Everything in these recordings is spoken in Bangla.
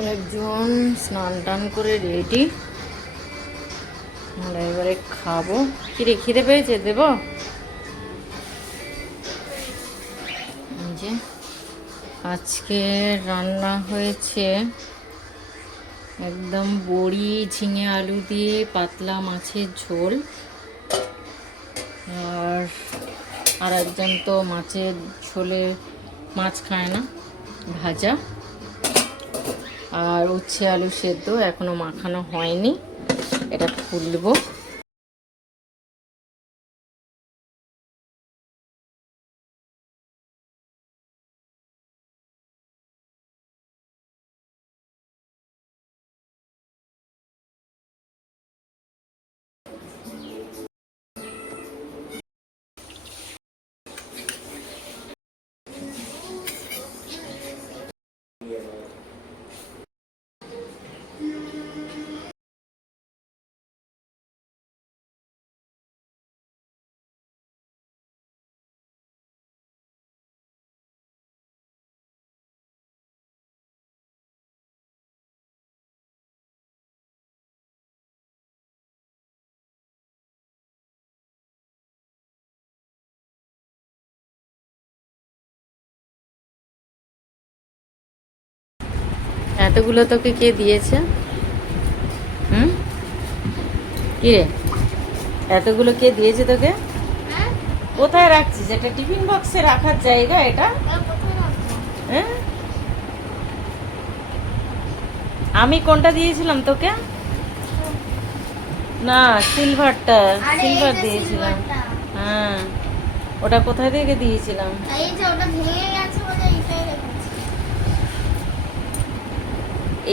অনেকজন স্নান টান করে রেডি, আমরা এবারে খাবো। কিরে খিদে পেয়েছে? দেব যে আজকে রান্না হয়েছে একদম বড়ি ঝিঙে আলু দিয়ে পাতলা মাছের ঝোল, আর একজন তো মাছের ঝোলে মাছ খায় না, ভাজা, আর উচ্ছে আলু সেদ্ধ এখনো মাখানো হয়নি, এটা খুলবো। এতগুলো তোকে কে দিয়েছে? কি রে, এতগুলো কে দিয়েছে তোকে? কোথায় রাখছিস? এটা টিফিন বক্সে রাখার জায়গা এটা? হ্যাঁ, আমি কোনটা দিয়েছিলাম তোকে? না, সিলভারটা, সিলভার দিয়েছিলাম। হ্যাঁ, ওটা কোথায় থেকে দিয়েছিলাম?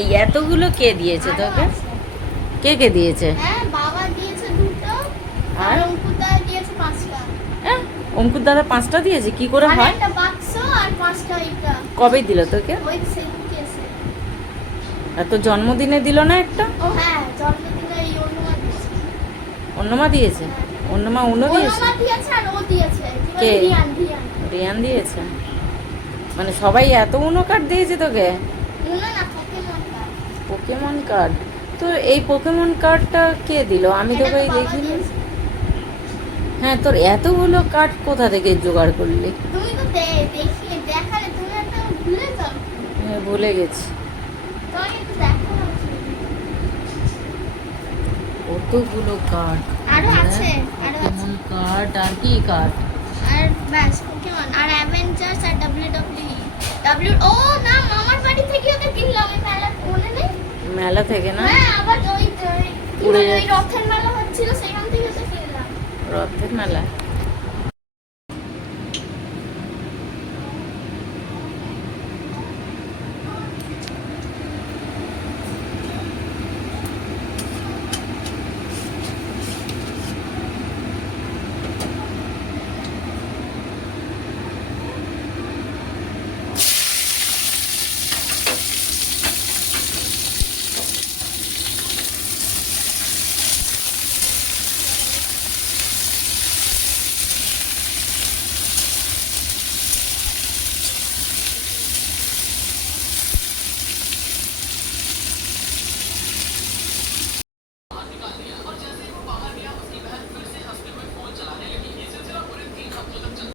এই এতগুলো কে দিয়েছে তোকে? কে কে দিয়েছে? বাবা দিয়েছে দুটো, আর অঙ্কুর দাদা দিয়েছে 5টা। হ্যাঁ, অঙ্কুর দাদা 5টা দিয়েছে? কি করে হয়? একটা বাক্স আর 5টা এটা। কবে দিল তোকে? ওই সেদিনকে এসে। আর তোর জন্মদিনে দিল না একটা? ও হ্যাঁ, জন্মদিনে এই অন্যমা দিয়েছে। অন্যমা দিয়েছে? অন্যমা দিয়েছে? অন্যমা দিয়েছে আর ও দিয়েছে। কে? রিয়ান দিয়েছে। মানে সবাই এত উনো কার্ড দিয়েছে তোকে? না, পোকেমন কার্ড। Pokemon card? তো এই পোকেমন কার্ডটা কে দিল? আমি তোকে দেখিনি। হ্যাঁ, তোর এতগুলো কার্ড কোথা থেকে জোগাড় করলি? তুমি তো দেখিয়ে দেখালে, তুমি একটা ভুলে যাও। হ্যাঁ, ভুলে গেছি। তুমি একটু দেখো না। কতগুলো কার্ড আরো আছে, আরো আছে। পোকেমন কার্ড আর কি কার্ড? আর ব্যাস পোকেমন আর অ্যাভেঞ্জার্স আর ও না, মামার বাড়ি থেকে ওকে দিলাম এই মেলা, মনে নেই? মেলা থেকে না? হ্যাঁ, আবার ওই পুরো রথের মেলা হচ্ছিল, সেখান থেকে তো কিনলাম। রথের মেলা?